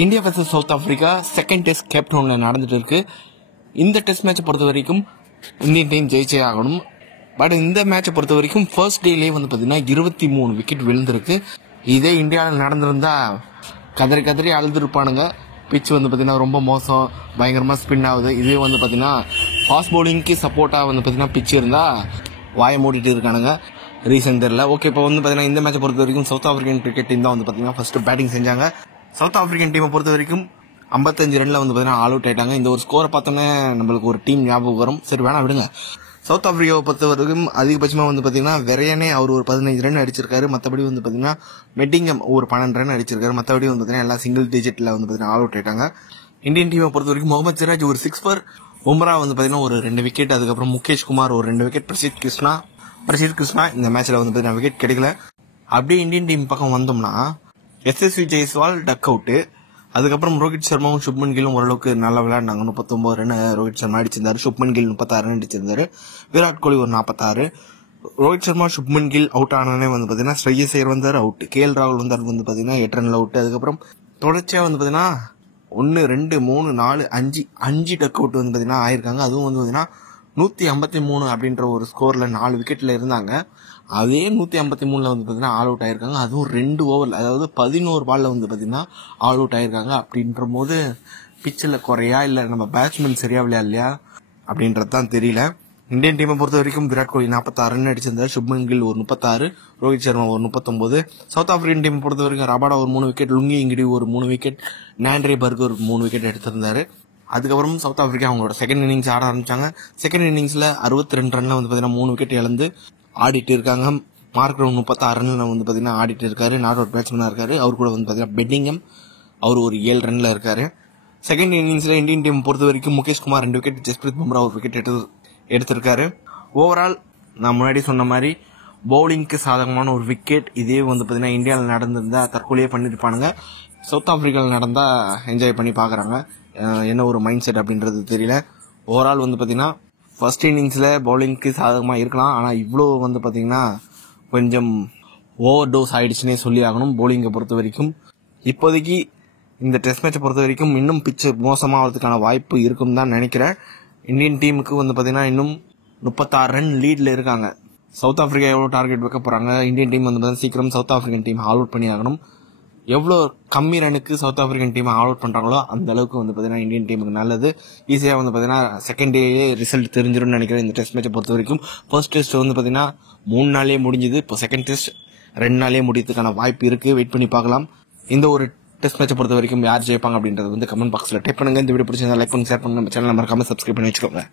India vs south Africa second test கேப்டவுன்ல நடந்துட்டு இருக்கு. இந்த டெஸ்ட் மேட்சை பொறுத்த வரைக்கும் இந்தியன் டீம் ஜெயிச்சே ஆகணும். பட் இந்த மேட்சை பொறுத்த வரைக்கும் ஃபர்ஸ்ட் டேலேயே வந்து பார்த்தீங்கன்னா 23 விக்கெட் விழுந்திருக்கு. இதே இந்தியாவில் நடந்திருந்தா கதறி கதறி அழுதுருப்பானுங்க. பிச் வந்து பார்த்தீங்கன்னா ரொம்ப மோசம், பயங்கரமாக ஸ்பின் ஆகுது. இதே வந்து பார்த்தீங்கன்னா ஃபாஸ்ட் பவுலிங்க்கு சப்போர்ட்டாக வந்து பார்த்தீங்கன்னா பிச் இருந்தால் வாயை மூடிட்டு இருக்கானுங்க. ரீசன் தெரியல. ஓகே, இப்போ வந்து பார்த்தீங்கன்னா இந்த மேட்சை பொறுத்த வரைக்கும் சவுத் ஆப்பிரிக்கன் கிரிக்கெட் டீம் தான் வந்து பார்த்தீங்கன்னா ஃபர்ஸ்ட் பேட்டிங் செஞ்சாங்க. சவுத் ஆப்பிரிக்கன் டீமை பொறுத்த வரைக்கும் 55 ரன்ல வந்து பார்த்தீங்கன்னா ஆல் அவுட் ஆயிட்டாங்க. இந்த ஒரு ஸ்கோரை பார்த்தோன்னே நம்மளுக்கு ஒரு டீம் ஞாபகம் வரும். சரி, வேணா விடுங்க. சவுத் ஆப்பிரிக்காவை பொறுத்த வரைக்கும் அதிகபட்சமாக வந்து பார்த்தீங்கன்னா வெரையனே அவர் ஒரு 15 ரன் அடிச்சிருக்காரு. மற்றபடி வந்து பார்த்தீங்கன்னா மெட்டிங்கம் ஒரு 12 ரன் அடிச்சிருக்காரு. மற்றபடி வந்து பார்த்தீங்கன்னா எல்லாம் சிங்கிள் டிஜிட்டில் வந்து பார்த்தீங்கன்னா ஆல் அவுட் ஆயிட்டாங்க. இந்தியன் டீமை பொறுத்த வரைக்கும் முகமது சிராஜ் ஒரு 6 பும்ரா வந்து பார்த்தீங்கன்னா ஒரு 2 விக்கெட், அதுக்கப்புறம் முகேஷ் குமார் ஒரு 2 விக்கெட், பிரசித் கிருஷ்ணா இந்த மேட்ச்ல வந்து பார்த்தீங்கன்னா விக்கெட் கிடைக்கல. அப்படியே இந்தியன் டீம் பக்கம் வந்தோம்னா எஸ்எஸ்வி ஜெய்ஸ்வால் டக் அவுட்டு, அதுக்கப்புறம் ரோஹித் சர்மாவும் சுப்மன் கில்லும் ஓரளவுக்கு நல்லா விளையாடினாங்க. 39 ரன் ரோஹித் சர்மா அடிச்சிருந்தாரு. சுப்மன் கில் 36 ரன் அடிச்சிருந்தாரு. விராட் கோலி ஒரு 46. ரோஹித் சர்மா சுப்மன் கில் அவுட் ஆனோடனே வந்து பார்த்தீங்கன்னா ஸ்ரேயஸ் ஐயர் வந்தார் அவுட், கேஎல் ராகுல் வந்தார் வந்து பார்த்தீங்கன்னா 8 ரன்ல அவுட். அதுக்கப்புறம் தொடர்ச்சியாக வந்து பார்த்தீங்கன்னா 1 2 3 4 5 டக் அவுட் வந்து பார்த்தீங்கன்னா ஆயிருக்காங்க. அதுவும் வந்து பார்த்தீங்கன்னா 153 அப்படின்ற ஒரு ஸ்கோர்ல 4 விக்கெட்ல இருந்தாங்க. அதே 153ல வந்து பார்த்தீங்கன்னா ஆல் அவுட் ஆயிருக்காங்க. அதுவும் 2 ஓவர்ல, அதாவது 11 பால்ல வந்து பார்த்தீங்கன்னா ஆல் அவுட் ஆயிருக்காங்க. அப்படின்ற போது பிச்சில் குறையா இல்லை நம்ம பேட்ஸ்மேன் சரியா விளையாடலையா அப்படின்றது தான் தெரியல. இந்தியன் டீமை பொறுத்த வரைக்கும் விராட் கோலி 46 ரன் அடிச்சிருந்தாரு. சுப்மன் கில் ஒரு 36, ரோஹித் சர்மா ஒரு 39. சவுத் ஆப்பிரிக்கன் டீமை பொறுத்த வரைக்கும் ரபாடா ஒரு 3 விக்கெட், லுங்கி இங்கிடி ஒரு 3 விக்கெட், நாண்ட்ரே பர்க் ஒரு 3 விக்கெட் எடுத்திருந்தாரு. அதுக்கப்புறம் சவுத் ஆப்பிரிக்கா அவங்களோட செகண்ட் இன்னிங்ஸ் ஆட ஆரம்பிச்சாங்க. செகண்ட் இன்னிங்ஸ்ல 62 ரன்ல வந்து பார்த்தீங்கன்னா 3 விக்கெட் இழந்து ஆடிட்டு இருக்காங்க. மார்க் ரவுண்ட் 36 ரன்ல வந்து பார்த்தீங்கன்னா ஆடிட்டு இருக்காரு. நாட் அவுட் பேட்ஸ்மேனா இருக்காரு. அவர் கூட வந்து பார்த்தீங்கன்னா பெட்டிங்கம் அவர் ஒரு 7 ரன்ல இருக்காரு. செகண்ட் இன்னிங்ஸ்ல இந்தியன் டீம் பொறுத்த வரைக்கும் முகேஷ் குமார் 2 விக்கெட், ஜஸ்பிரீத் பும்ரா ஒரு விக்கெட் எடுத்திருக்காரு. ஓவரால் நான் முன்னாடி சொன்ன மாதிரி பவுலிங்க்கு சாதகமான ஒரு விக்கெட். இதே வந்து பார்த்தீங்கன்னா இந்தியாவில் நடந்திருந்தா தற்கொலையே பண்ணிருப்பானுங்க. சவுத் ஆப்பிரிக்காவில் நடந்தா என்ஜாய் பண்ணி பாக்குறாங்க. என்ன ஒரு மைண்ட் செட் அப்படின்றது தெரியல. ஓவரால் வந்து பார்த்தீங்கன்னா ஃபர்ஸ்ட் இன்னிங்ஸ்ல பவுலிங்க்கு சாதகமாக இருக்கலாம். ஆனால் இவ்வளோ வந்து பார்த்தீங்கன்னா கொஞ்சம் ஓவர் டோஸ் ஆயிடுச்சுன்னே சொல்லி ஆகணும் பவுலிங்கை பொறுத்த வரைக்கும். இப்போதைக்கு இந்த டெஸ்ட் மேட்சை பொறுத்த வரைக்கும் இன்னும் பிச்சு மோசமாகிறதுக்கான வாய்ப்பு இருக்கும் தான் நினைக்கிறேன். இந்தியன் டீமுக்கு வந்து பார்த்தீங்கன்னா இன்னும் 36 ரன் லீட்ல இருக்காங்க. சவுத் ஆப்பிரிக்கா எவ்வளோ டார்கெட் வைக்க போறாங்க, இந்தியன் டீம் வந்து சீக்கிரம் south African team all out பண்ணி ஆகணும். எவ்வளோ கம்மி ரனுக்கு south African team all out பண்றாங்களோ அந்த அளவுக்கு வந்து பார்த்தீங்கன்னா இந்தியன் டீமுக்கு நல்லது. ஈஸியாக வந்து பார்த்தீங்கன்னா செகண்ட் டேயே ரிசல்ட் தெரிஞ்சிடும் நினைக்கிறேன். இந்த டெஸ்ட் மேட்சை பொறுத்த வரைக்கும் ஃபர்ஸ்ட் டெஸ்ட் வந்து பார்த்தீங்கன்னா 3 நாளே முடிஞ்சுது. இப்போ செகண்ட் டெஸ்ட் 2 நாளே முடியறதுக்கான வாய்ப்பு இருக்கு. வெயிட் பண்ணி பார்க்கலாம். இந்த ஒரு டெஸ்ட் மேட்சை பொறுத்த வரைக்கும் யார் ஜெயிப்பாங்க அப்படின்றது வந்து கமெண்ட் பாக்ஸ்ல டைப் பண்ணுங்க. இந்த வீடியோ பிடிச்சிருந்தா லைக் பண்ணுங்க, ஷேர் பண்ணுங்க, நம்ம சேனல் மறக்காம சப்ஸ்கிரைப் பண்ணி வச்சுக்கோங்க.